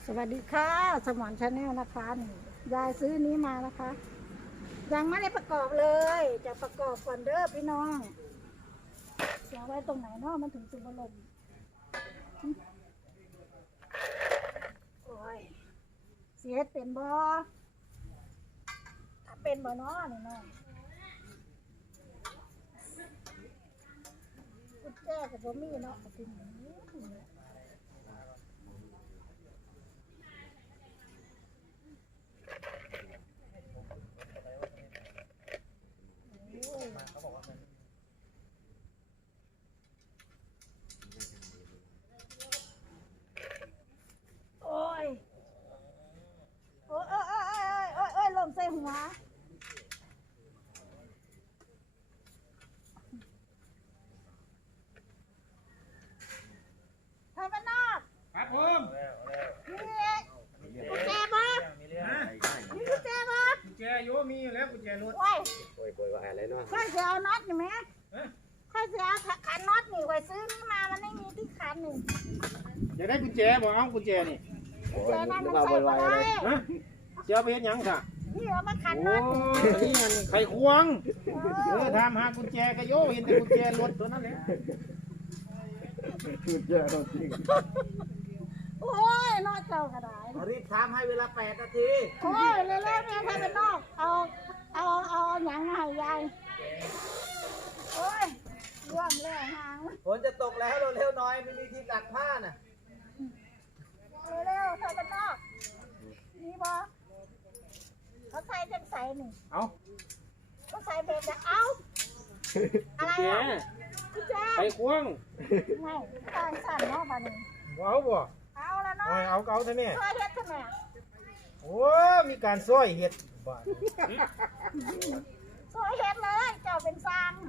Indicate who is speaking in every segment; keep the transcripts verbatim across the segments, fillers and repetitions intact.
Speaker 1: สวัสดีค่ะสมอนชาแนลนะคะนี่ยายซื้อนี้มานะคะยังไม่ได้ประกอบเลยจะประกอบก่อนเด้อพี่น้องเสียไว้ตรงไหนเนาะมันถึงสุบลมโอ้ยเสียเป็นบ่ถ้าเป็นบ่เนาะนี่น้องกุญแจกับบ่มีเนาะถึงโอ้ยโอ้ยโอ้ยโอ้ยโอ้ยโอ้ยลมใส่หัวไทยบ้านนอก
Speaker 2: ครับผม
Speaker 1: นี่กุญแจบ่มีกุญแจบ่
Speaker 2: กุญแจโยมีอยู่แล้วกุญแจรถ
Speaker 1: โอ้ย
Speaker 3: โอ้ยโวยว่าอะไรเนาะ
Speaker 1: ค่อยจะเอาน็อตนี่ไหมค่อยจะเอาขันน็อตนี่ไว้ซื้อนี่มามันไม่มีที่ขันนี่
Speaker 2: อยากได้กุญแจบ่เอากุญแจนี่
Speaker 3: โอ้
Speaker 1: แจ
Speaker 3: ย
Speaker 1: นั้น
Speaker 3: นึ
Speaker 1: มั
Speaker 3: ก
Speaker 1: น
Speaker 3: ว่า
Speaker 1: ใส่
Speaker 3: โวย
Speaker 1: บ่
Speaker 3: วาย
Speaker 1: ได้
Speaker 3: อะไร
Speaker 2: ฮะเจ้าไปเฮ็ดหยังค่ะ
Speaker 1: นี่เอามาขัน
Speaker 2: โอ้
Speaker 1: น็อตนี่
Speaker 2: นี่มันไขควงเออถามหากุญแจก็โยเห็นแต่กุญแจรถตัวนั้นแหละ
Speaker 3: กุญแจรถจริง
Speaker 1: โอ้ยน็อตเจ้ากระดาษ
Speaker 3: รีบทำให้เวลาแปดนาที
Speaker 1: โอ้ยเร็วๆเนี่ยถ้าเป็นนอกเอาเอาเอาหยังมาให้ยายโอ้ยร่วมแล้วหาง
Speaker 3: ฝนจะตกแล้วเร็วๆหน่อยไม่มีที่กัดผ้าน่ะ
Speaker 1: เร็วๆถ้าเป็นนอกนี่บ่เขาใส่จังใส่นี่
Speaker 2: เอา
Speaker 1: เขาใส่เบ็ดจะเอาอะไร
Speaker 2: กุญแจ
Speaker 1: อ่ะกุญแจ
Speaker 2: ไขควง
Speaker 1: ไม่การสั่นเนาะบ้านนี้
Speaker 2: บ่เอาบ่
Speaker 1: เอาแล้วเนาะ
Speaker 2: เอาเอาเอาเท่านี้
Speaker 1: ช่วยเฮ็ดทำไม
Speaker 2: โอ้มีการซอยเฮ็ดบ้าน
Speaker 1: ช่วยเฮ็ดเลยเจ้าเป็นสร้าง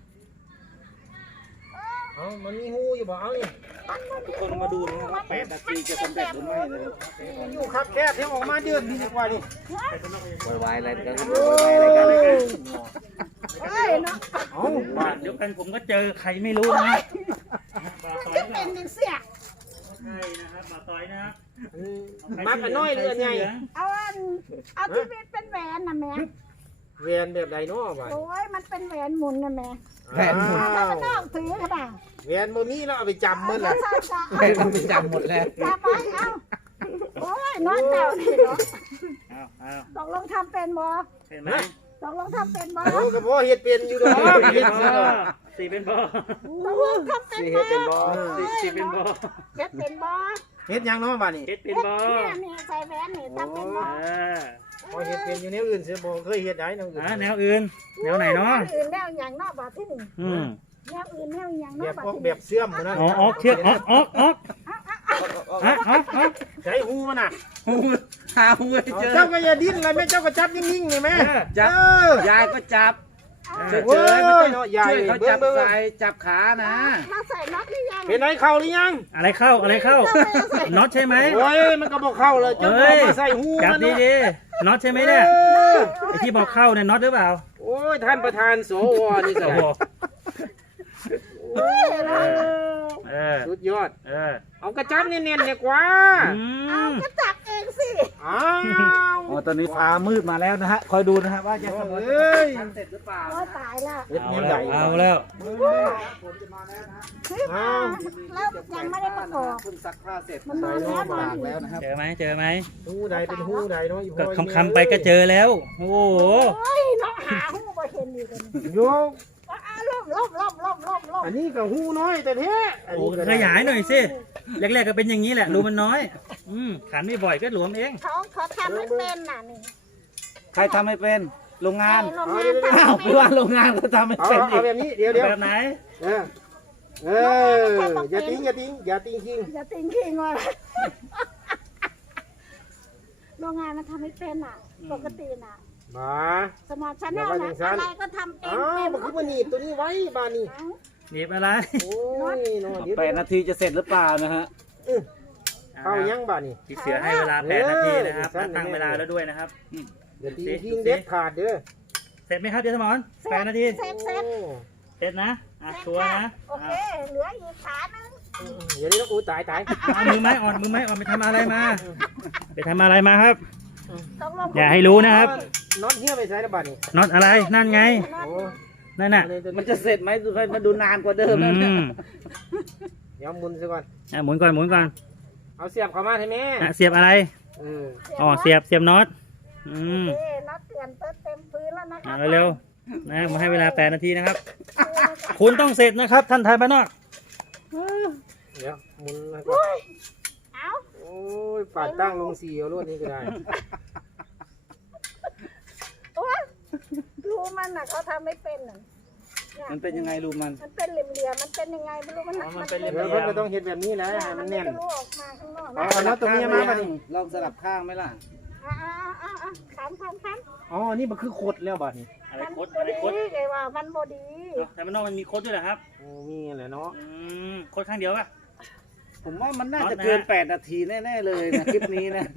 Speaker 1: เออ
Speaker 2: เอามันมีหูอยู่บ่เอานี่
Speaker 3: ทุกคนมาดูนะครับว่าแปดนาทีจะสำเร็จหรือไม่นะครับ
Speaker 2: อยู่ครับแคบเที่ยวออกมาเดือนดีกว่านี่
Speaker 3: โวยวายอะไรกัน
Speaker 2: โอ้
Speaker 3: อะไรกันอะไรกัน
Speaker 1: เอ้ยเนาะ
Speaker 2: เอาบ้าน
Speaker 4: เดี๋ยวกันผมก็เจอใครไม่รู้นะฮะ
Speaker 1: มันจะเป็นจังเสีย
Speaker 4: ใช่นะครับมาต่อยนะ
Speaker 2: มักอันน้อยหรืออันใหญ่
Speaker 1: เอาอันเอาที่เป็นแหวนน่ะแม่
Speaker 2: เวียนแบบใดเนาะบ้าน
Speaker 1: โอ้ยมันเป็นแหวนหมุนน่ะแม่
Speaker 3: แผ่น
Speaker 1: ถ้ามันนอกถือก็ได้
Speaker 2: เวียนบ่มีแล้วเอาไปจำมันแหละ
Speaker 1: ใช่ใช่
Speaker 3: แผ่นเราไปจำหมดแล้ว
Speaker 1: จับไว้เอาโอ้ยน้อยเจ้านี่เนาะ
Speaker 4: เอาเอา
Speaker 1: ตกลงทำเป็นบ่
Speaker 4: เห็นไหม
Speaker 1: ตกลงทำเป็นบ่
Speaker 2: โอ้ก็บ่เฮ็ดเป็นอยู่ดอก
Speaker 4: สี่
Speaker 2: เฮ็
Speaker 4: เป็
Speaker 2: ด
Speaker 4: น
Speaker 2: เสื
Speaker 4: บ่
Speaker 2: อ
Speaker 4: สี่เป็นบ่
Speaker 1: ตกลงทำเป็น
Speaker 3: สี่
Speaker 1: บ่
Speaker 3: เฮ็ดเป็นบอ
Speaker 4: สี่สี่เป็นบ่
Speaker 1: เฮ็ดเป็นบ่
Speaker 2: เฮ็ดหยังเนาะบ้านนี้
Speaker 4: เฮ็ดเป็น
Speaker 1: เฮ็ด
Speaker 4: บ่
Speaker 1: เนี่ยนี่ใส่แหวนนี่ทำเป็นบ่
Speaker 4: เออ
Speaker 2: บ่เฮ็ดเป็นอยู่แนวอื่นเสือบ่เคยเฮ็ดได้แนวอื่น
Speaker 4: อ่าแนวอื่นแนวไหนเนาะ
Speaker 1: แนวอื่นแนวอย่างเนอกบาทที่หนึ่ง
Speaker 4: อืม
Speaker 1: แนวอื่นแนวอย่างเน
Speaker 2: แบ
Speaker 1: อก
Speaker 2: บ
Speaker 1: บาท
Speaker 2: พวก
Speaker 1: ที่ห
Speaker 2: แบ
Speaker 1: นึ่ง
Speaker 2: บเสื่อมนะ
Speaker 4: ออกออกเชือกออกออกออกออกออกออก
Speaker 2: ใช้หูมันน่ะ
Speaker 3: หูหาหูไม่เจอ
Speaker 2: เจ้าก็อย่าดิ้นเลยแม่เจ้าก็จับนิ่งๆนี่แม่
Speaker 3: จับ
Speaker 2: เออย
Speaker 3: ายก็จับเจอ
Speaker 2: โอ้
Speaker 3: เจอย ไม่ต้อง
Speaker 2: เนาะยาย
Speaker 3: ช่วยเขาจับ
Speaker 2: เบิ่งๆ
Speaker 3: สายจับขานะ
Speaker 1: มาใส่น็อตหรือยัง
Speaker 2: เป็นไรเข้าหรือยัง
Speaker 4: อะไรเข้าอะไรเข้าน็อตใช่ไหม
Speaker 2: โอ้ยมันก็บ่เข้าเลยเจ้า
Speaker 4: เอ้
Speaker 2: ก็
Speaker 4: ย
Speaker 2: มาใส่หู
Speaker 4: จับ
Speaker 2: มันเนาะ
Speaker 4: ดีๆน็อตใช่ไหมเนี่ย
Speaker 2: เออ
Speaker 4: ไอที่บอกเข้าเนี่ยน็อตหรือเปล่า
Speaker 2: โอ้ยท่านประธานสวนี่สิ
Speaker 4: โอ้โห
Speaker 2: โอ้ย
Speaker 4: เออ
Speaker 2: สุดยอด
Speaker 4: เออ
Speaker 2: เอากระจับเนียนๆเนี่ยกว่า
Speaker 4: อื
Speaker 1: เอา
Speaker 4: ม
Speaker 1: ก็จับเองสิ
Speaker 2: อ้าว
Speaker 3: อ๋อตอนนี้ฟ้ามืดมาแล้วนะฮะคอยดูนะฮะว่าจะ
Speaker 2: เอ้ย
Speaker 3: เสร็จหรือเปล่า
Speaker 1: โอ้ตายละ
Speaker 2: เฮ็ด
Speaker 4: เอา
Speaker 2: แนว
Speaker 4: แล้
Speaker 2: ใด
Speaker 4: วเอาแล้ว
Speaker 1: ซื้อมาแล้วยังไม่ได้ประกอบ
Speaker 3: คุณซักผ้าเสร็จ
Speaker 1: มันนอนแล้วนอน
Speaker 3: ตาก
Speaker 1: อยู่
Speaker 3: แล้วนะครับ
Speaker 4: เจอไหมเจอไหม
Speaker 2: หูใดเป็นหูใดเนาะอีพ่
Speaker 4: ก็
Speaker 2: อ
Speaker 4: คำๆไปก็เจอแล้ว โอ้โห
Speaker 1: โอ้ยน้องหาหูบ่เห็นอีกเลย
Speaker 2: โยก
Speaker 1: อ้าวล่มล่มล่มล่มล่มล่ม
Speaker 2: อันนี้ก็หูน้อยแต่แท้อัน
Speaker 4: โอ้
Speaker 2: นี้ก็
Speaker 4: ขยายหน่อยสิแรกๆก็เป็นอย่างนี้แหละรูมันน้อย อืมขันไม่บ่อยก็หลวมเอง
Speaker 1: เขาเขาทำไม่เป็นน่ะนี่
Speaker 3: ใครทำไม่เป็นโรงงาน
Speaker 1: โรงงานทำ
Speaker 3: อ้าว
Speaker 1: ไม่
Speaker 3: ไม่
Speaker 1: เป็น
Speaker 3: ว่าโรงงานก็ทำไม่
Speaker 2: เอา
Speaker 3: เป็น
Speaker 2: เอา
Speaker 3: อีก
Speaker 2: แบบนี้เดี๋ยวเดี๋ยว
Speaker 4: แบบไหน
Speaker 2: เออเอออย่าติ้งอย่าติ้งอย่าติ้งคิง
Speaker 1: อย่าติงขี้งอยโรงงานมันทำไม่เป็นน่ะ ปกติน่ะ
Speaker 2: มา
Speaker 1: สมองชั้นแนวนะอะไรก็ทำเอง
Speaker 2: อ้า
Speaker 1: เป็
Speaker 2: วน มันคือมันหนีบตัวนี้ไว้บานนี้
Speaker 4: หนีบอะไร
Speaker 2: โอ้ยเนาะเดี๋ยว
Speaker 3: แปดนาทีจะเสร็จหรือเปล่านะฮะ
Speaker 2: เข้ายังบานนี้
Speaker 4: พี่เสือให้เวลาแปดนาทีนะครับแล้วตั้งเวลาแล้วด้วยนะครับ
Speaker 2: อย่าติ้งคิงเด็ดขาดเด้อ
Speaker 4: เสร็จไหมครับเดี๋ยวสมอนแปดนาที
Speaker 1: เซ็ตเซ็ต
Speaker 2: โอ้
Speaker 4: เสร็จนะอ่ะ
Speaker 1: เซ็ต
Speaker 4: ชัวร์
Speaker 1: ค่ะ
Speaker 4: นะ
Speaker 1: โอเค
Speaker 4: อ่ะ
Speaker 1: เหลืออีกขานึง
Speaker 2: เดี๋ยวนี้ต้องอู้ตายตาย
Speaker 4: เอามือไม้อ่อนมือไม้อ่อนไปทำอะไรมา ไปทำอะไรมาครับ
Speaker 1: ต้องลง
Speaker 4: อย่าให้รู้นะครับ
Speaker 2: น็อตเหี้ยไปใช้ระบาดนี่
Speaker 4: น็อตอะไรนั่นไง
Speaker 2: โอ้
Speaker 4: นั่นน่ะ
Speaker 3: มันจะเสร็จไหมดูให้มาดูนานกว่าเดิม
Speaker 4: อื
Speaker 3: แล้วเนี่ย
Speaker 4: ม
Speaker 2: เดี๋ยวหมุนซะก่อน
Speaker 4: อ่ะหมุนก่อนหมุนก่อน
Speaker 2: เอาเสียบเข้ามาให้แม่
Speaker 4: อ่ะเสียบอะไร
Speaker 2: เออ
Speaker 4: อ๋อเสียบเสียบน็อตอืม
Speaker 1: เอ้น็อตเปลี่ยนเต็มพื้นแล้วนะ
Speaker 4: อ่ะ
Speaker 1: คะ
Speaker 4: เร็วๆนะผมให้เวลาแปดนาทีนะครับ คุณต้องเสร็จนะครับ ท่านไทยบ้านนอก
Speaker 2: เดี๋ยวหมุนให้ก่อน
Speaker 1: เอา
Speaker 2: โอ้ยปาดตั้งลงสีเอาลวดนี้ก็ได้
Speaker 1: โอ้ยดูมันน่ะเขาทำไม่เป็นน่ะย
Speaker 3: มันเป็นยังไงรูมัน
Speaker 1: มันเป็นเหลี่ยมๆมันเป็นยังไงไม่รู้มัน
Speaker 3: อ๋อมันเป็นเหลี่
Speaker 2: เดี๋ยวย
Speaker 3: ม
Speaker 2: เพิ่นก็ต้องเฮ็ดแบบนี้แหละให้
Speaker 1: มั
Speaker 2: มัน น
Speaker 1: ไม่
Speaker 2: แน่น
Speaker 1: รู้ออกมาข้างนอก
Speaker 2: เอา
Speaker 1: นะ
Speaker 2: เอาน็อตตัวนี้มาบัดนี้
Speaker 3: ลองสลับข้างไหมล่ะ
Speaker 1: อ่าอ่าอ่าอ่าขันขันขัน
Speaker 2: อ๋อนี่มันคือโคตรแล้วบัดนี้
Speaker 4: อะไร
Speaker 1: มัน
Speaker 4: โคตร
Speaker 1: บ
Speaker 4: อะไร
Speaker 1: ดี
Speaker 4: โคตร
Speaker 1: เลยว่ามันบดี
Speaker 4: ไทยบ้านนอกมันมีโคตรด้วยเหรอครับ
Speaker 2: โอ้มีแหละเนาะ
Speaker 4: อืมโคตรข้างเดียวป่ะ
Speaker 3: ผมว่ามันน่า
Speaker 4: น็อต
Speaker 3: จะ
Speaker 4: นะ
Speaker 3: เกินแปดนาทีแน่ๆเลยนะคลิปนี้นะ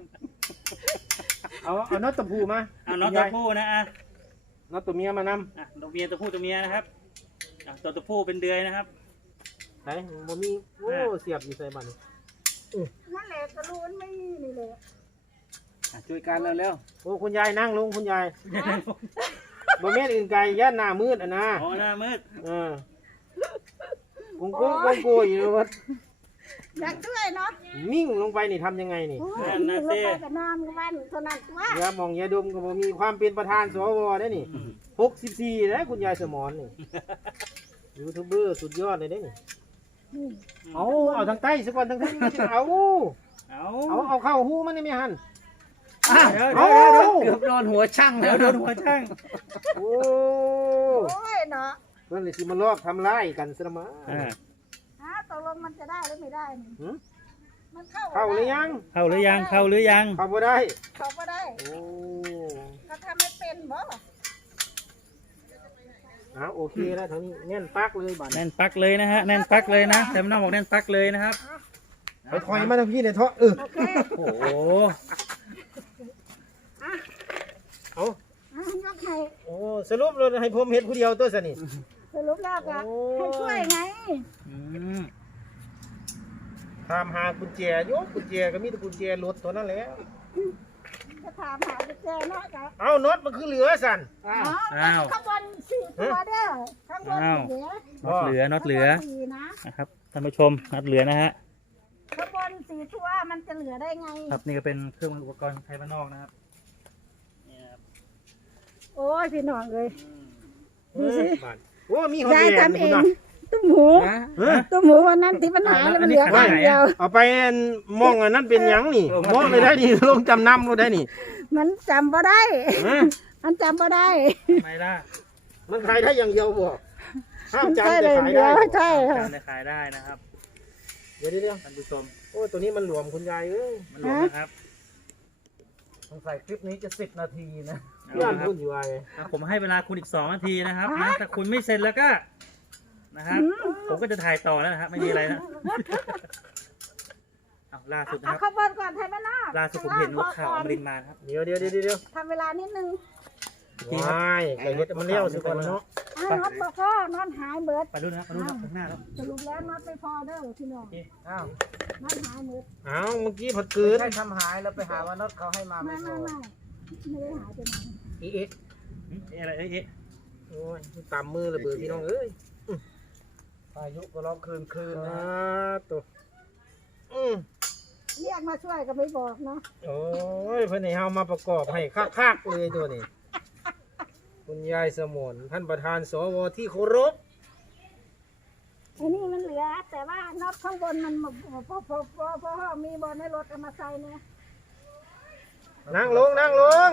Speaker 2: เอาเอาน็อตตะพูมา
Speaker 4: เอาน็อตตัวผู้นะอ่ะ
Speaker 2: น็อตตัวเมียมานำ
Speaker 4: อ่ะตัวเมียตัวผู้ตัวเมียนะครับอ่ะตัวตัวผู้เป็นเดือยนะครับ
Speaker 2: ไหนบ่มีโอ้เสียบอยู่ใส่บัดนี้
Speaker 1: นั่นแหละกระลูนไม่นี่เลย
Speaker 3: อ่ะช่วยกันเร็ว
Speaker 2: โอ้คุณยายนั่งลงคุณยายบ่แม่นอื่นไกลย่านหน้ามืดอ่ะนะ
Speaker 4: อ๋อหน้ามืด
Speaker 2: เออกุ้งกุ้งกุ้งกูอยู่ว่า
Speaker 1: อยากช่วยเนาะ
Speaker 2: มิ่งลงไปนี่ทำยังไงนี่
Speaker 1: โอ้ยลงไปกับน้ำกับวันเท่านั้นว่า
Speaker 2: อย่ามองอย่าดมก็บ่มีความเป็นประธานสวได้นี่หกสิบสี่นะคุณยายสมรนี่ยูทูบเบอร์สุดยอดเลยได้นี่เอาเอาทางใต้สักวันทางใต้เอา
Speaker 4: เอา
Speaker 2: เอาเอาเข้าหูมันนี่ไม่หัน
Speaker 4: เดี๋ยว
Speaker 2: เอา
Speaker 4: เดี๋ยวเดี๋ยว
Speaker 3: ๆเกือบโดนหัวช่าง
Speaker 4: เดี๋
Speaker 3: แล้
Speaker 4: ยว
Speaker 3: ว
Speaker 4: โดนหัวช่าง
Speaker 2: โอ้
Speaker 1: โอ้ยเนาะ
Speaker 2: เพิ่นเลยสิมาลอกทำร้ายกันซะมา
Speaker 4: อ่า
Speaker 1: ฮะตกลงมันจะได้หรือไม่ได้นี่
Speaker 2: หือ
Speaker 1: มันเข้า
Speaker 2: เข้าหรือยัง
Speaker 4: เข้าหรือยังเข้าหรือยัง
Speaker 2: เข้าบ่ได้
Speaker 1: เข้าก็ได้
Speaker 2: โอ้
Speaker 1: ก็ทำไม่เป็นบ่
Speaker 2: เอาโอเคแล้วเท่านี้แน่นปักเลยบัด
Speaker 4: แน่นปักเลยนะฮะแน่นปักเลยนะแต่ไม่ต้องบอกแน่นปักเลยนะครับ
Speaker 2: ไปถอยมาทางพี่เนี่ยเถาะเออ
Speaker 1: โอเค
Speaker 4: โอ้โห
Speaker 2: เอา
Speaker 1: อ่ะยกให้
Speaker 2: โอ้สรุปเลยให้ผมเฮ็ดผู้เดียวตัวซะนี่
Speaker 1: สรุปแล้วก็
Speaker 2: โอ้
Speaker 1: ให้ช่วยไง
Speaker 4: อืม
Speaker 2: ตามหากุญแจโยกกุญแจก็มีแต่กุญแจรถตัวนั้นแหล้ว
Speaker 1: จะถามหาจะเจอเนาะจ้ะ
Speaker 2: เอาน็อตมันคือเหลือสั่น
Speaker 1: อ๋อข้างบนสี่ตัวเด้อข้างบนเหลือ
Speaker 4: น็อตเหลือน็อตเหลือ
Speaker 1: ข้างบนสี่นะ
Speaker 4: นะครับท่านผู้ชมน็อตเหลือนะฮะ
Speaker 1: ข้างบนสี่ตัวมันจะเหลือได้ไง
Speaker 4: ครับนี่ก็เป็นเครื่องมืออุปกรณ์ไทยบ้านนอกนะครับนี่ครับ
Speaker 1: โอ้ยพี่น้องเลย
Speaker 2: ดูสิโอ้มีหอม
Speaker 1: ยาย
Speaker 2: แดง
Speaker 1: ทำเอ
Speaker 2: คุณ
Speaker 1: ง
Speaker 2: น่ะ
Speaker 1: ตุ้มหู
Speaker 4: ฮะ
Speaker 2: เฮ้ย
Speaker 1: ตุ้มหูวันนั้นที่ปัญหาแล้วมันเหลือข้างเดียว
Speaker 2: เอาไปมองอันนั้นเป็นหยังนี่มองเลยได้นี่ลงจำนำก็ได้นี่
Speaker 1: มันจำบ่ได้
Speaker 2: ฮะ
Speaker 1: มันจำบ่ได้
Speaker 4: ทำไมล่ะ
Speaker 2: มันขายได้อย่างเดียวบ่ห้าม
Speaker 1: มัน
Speaker 2: จำ
Speaker 1: ใช่
Speaker 2: แต่
Speaker 1: เลย
Speaker 2: ขาย
Speaker 1: เดี
Speaker 2: ได้
Speaker 1: ยว
Speaker 2: บ่
Speaker 1: ใช่ค่ะ
Speaker 4: การได้ขายได้นะครับ
Speaker 2: เดี๋ยวเดี๋ยว
Speaker 4: ท่านผู้ชม
Speaker 2: โอ้ตัวนี้มันหลวมคุณยายเอ้ย
Speaker 4: มันหลวมนะครับ
Speaker 3: สงสัยคลิปนี้จะสิบนาทีนะ
Speaker 4: เอา
Speaker 2: ย่าน
Speaker 4: ละครับ
Speaker 2: คุณอยู่ไอ้
Speaker 4: อ่ะผมให้เวลาคุณอีกสองนาทีนะครับนะถ้าคุณไม่เสร็จแล้วก็นะครับ ผมก็จะถ่ายต่อแล้วนะครับ ไม่มีอะไรนะเอาล่าสุดนะ
Speaker 1: เอา
Speaker 4: ครับ
Speaker 1: ข้างบนก่อนไทยบ้านนอก
Speaker 4: ล่าสุดผมเห็นว่าข่าวอมรินทร์มานะครับ
Speaker 2: เดี๋ยวเดี๋ยวเดี๋ยวเดี๋ยว
Speaker 1: ทำเวลานิดนึง
Speaker 2: ว้ายไก่เฮ็ดมันเลี้ยวสิก่อนเนาะ
Speaker 1: อ่ะน็อตบอกก็น็อตหายเบิด
Speaker 4: ไปดูนะครับไปดูนะครับข้างหน้าแล้ว
Speaker 1: สรุปแล้วน็อตไม่พอเด้อพี่น้อง
Speaker 3: อ้าว
Speaker 1: น็อตหายเบิด
Speaker 2: เอ้าเมื่อกี้ผัดเกิน
Speaker 3: ใช่ทำหายแล้วไปหาว่ารถเขาให้มา
Speaker 1: ไม่
Speaker 3: ไม่พ
Speaker 1: ไม่
Speaker 3: อ
Speaker 1: ไม่ไม่ได้หายไปไหน
Speaker 2: อีเอ๊ะ
Speaker 4: อืมเอ๊ะอะไรเอ๊ะเอ๊ะ
Speaker 2: โอ้ยตามมือระเบิดพี่น้องเอ้ย
Speaker 3: พายุก็ร้องคืนคืน
Speaker 2: อ่า
Speaker 3: นะ
Speaker 2: ตัวอืม
Speaker 1: เรียกมาช่วยก็ไม่บอกเนาะ
Speaker 2: โอ้ยเพิ่นให้เฮามาประกอบให้คักๆเลยตัวนี้ คุณยายสมนท่านประธานสวที่เคารพ
Speaker 1: ไอ้นี่มันเหลือ แต่ว่าน็อตข้างบนมันพอพอพอพอพอมีบอลในรถเอามาใส่เนี่ย
Speaker 2: นั่งลงนั่งลง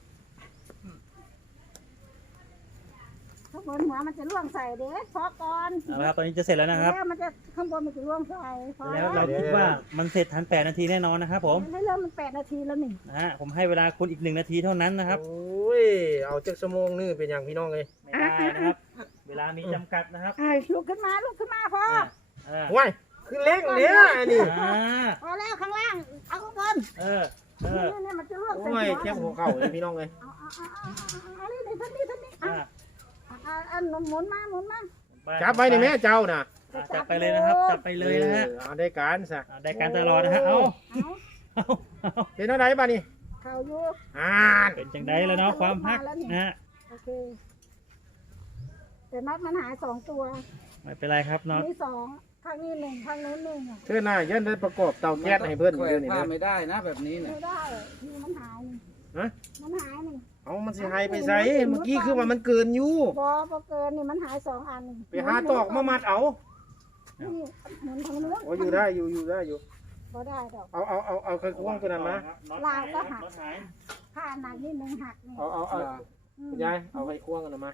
Speaker 1: ข้างบนหัวมันจะล่วงใส่เด้พอก่อน
Speaker 4: เอาละครับตอนนี้จะเสร็จแล้วนะครับ
Speaker 1: แล้วมันจะข้างบนมันจะล่วงใส่พอ
Speaker 4: แล้
Speaker 1: แล้ว ว
Speaker 4: เราคิดว่ามันเสร็จทันแปดนาทีแน่นอนนะครับผม
Speaker 1: ให้เริ่มมันแปดนาทีแล้วนี่
Speaker 4: นะฮะผมให้เวลาคุณอีกหนึ่งนาทีเท่านั้นนะครับ
Speaker 2: โอ้ยเอาจักชั่วโมงนึงเป็นอย่างพี่น้องเลย
Speaker 4: ไม่ได้นะครับ เวลามีจำกัดนะครับ
Speaker 1: อ่าลุกขึ้นมาลุกขึ้นมาพอ
Speaker 4: อ่าเออ
Speaker 2: ว้ายคือเล็กเนี่ยอันนี้
Speaker 4: อ่า
Speaker 1: พอแล้วข้างล่างเอาข้างบน
Speaker 4: เออเออ
Speaker 1: นี่นี่มันจะล่วง
Speaker 2: โอ้
Speaker 1: ใส่
Speaker 2: ย
Speaker 1: หัว
Speaker 2: เจ็บหัวเข่าเลยพี่น้องเลย
Speaker 1: เอาเอาเอาเอาเอาเอานี่นี่ท่านนี่ท่านนี่
Speaker 4: อ่า
Speaker 1: อ่ะอ่ะอ่ะหมุนมาหมุนมา
Speaker 2: จับไว้ในแม่เจ้าน่ะ
Speaker 1: จะ
Speaker 4: จับไปเลยนะครับจับไปเลยนะฮะ
Speaker 2: ออเอาได้การซะ
Speaker 4: อ่าได้การตลอดนะฮะเอา
Speaker 1: เอา
Speaker 4: เอาเอา
Speaker 2: เป็นเท่าไหร่บ้านี่
Speaker 1: เข้าอยู่
Speaker 2: อ่าน
Speaker 4: เป็นจังไดแล้วเนาะความฮักนะฮะ
Speaker 1: โอเคแต่น็อตมันหายสองตัว
Speaker 4: ไม่เป็นไรครับเนาะ
Speaker 1: นี่สองข้างนี้หนึ่งข้างนู้นหนึ่งอ่ะ
Speaker 2: เพื่อนน่ายันได้ประกอบเตาแก๊สให้เพื่อน
Speaker 3: แขว
Speaker 2: เดี๋ยวน นี้
Speaker 3: ผ้า
Speaker 2: นะ
Speaker 3: ไม่ได้นะแบบนี้เนี่ย
Speaker 1: ไม่ได้นี่มันหายนี่
Speaker 2: ฮะ
Speaker 1: มันหายนี่
Speaker 2: เอามันสิหายไปใส่เมื่อกี้คือว่ามันเกินอยู่
Speaker 1: บอพอเกินนี่มันหายสองอันนี่
Speaker 2: ไปหาตอกมามัดเอา
Speaker 1: นี่หมุนทางนู้น
Speaker 2: โอ้อยู่ได้อยู่อยู่ได้อยู่
Speaker 1: บ่ได้ดอก
Speaker 2: เอาเอาเอาเอากระควงตัวนั้นมา
Speaker 1: ลาวก็หัก ผ้าหนักนี่หนึ่งหักนี่
Speaker 2: เอาเอาเอา
Speaker 1: อืม
Speaker 2: คุณยายเอาไอ้ควงกันออกมา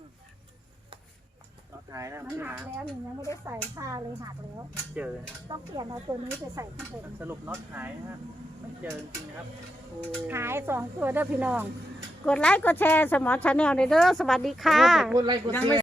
Speaker 4: น็อตหายนะ
Speaker 1: มันหักแล้วนี่ยังไม่ได้ใส่ผ้าเลยหักแล้ว
Speaker 4: เจอนะ
Speaker 1: ต้องเปลี่ยนเอาตัวนี้ไปใส่ข้างบน
Speaker 4: สรุปน็อตหายนะฮะไม่เจอจริงๆนะครับ
Speaker 1: หายสองตัวเด้อพี่น้อง กดไลค์กดแชร์สมอชาแนลเด้อสวัสดีค่ะ
Speaker 2: กดไลค์กดแชร์